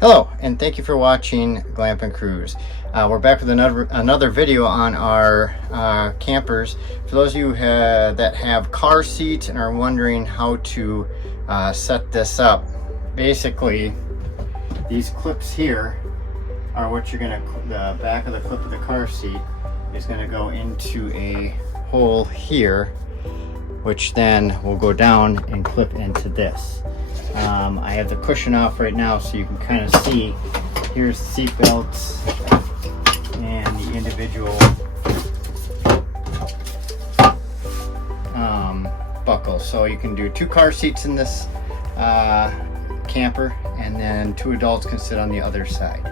Hello, and thank you for watching Glamp and Cruise. We're back with another video on our campers. For those of you that have car seats and are wondering how to set this up, basically these clips here are what you're gonna, the back of the clip of the car seat is gonna go into a hole here, which then will go down and clip into this. I have the cushion off right now so you can kind of see. Here's the seat belts and the individual buckles. So you can do 2 car seats in this camper, and then 2 adults can sit on the other side.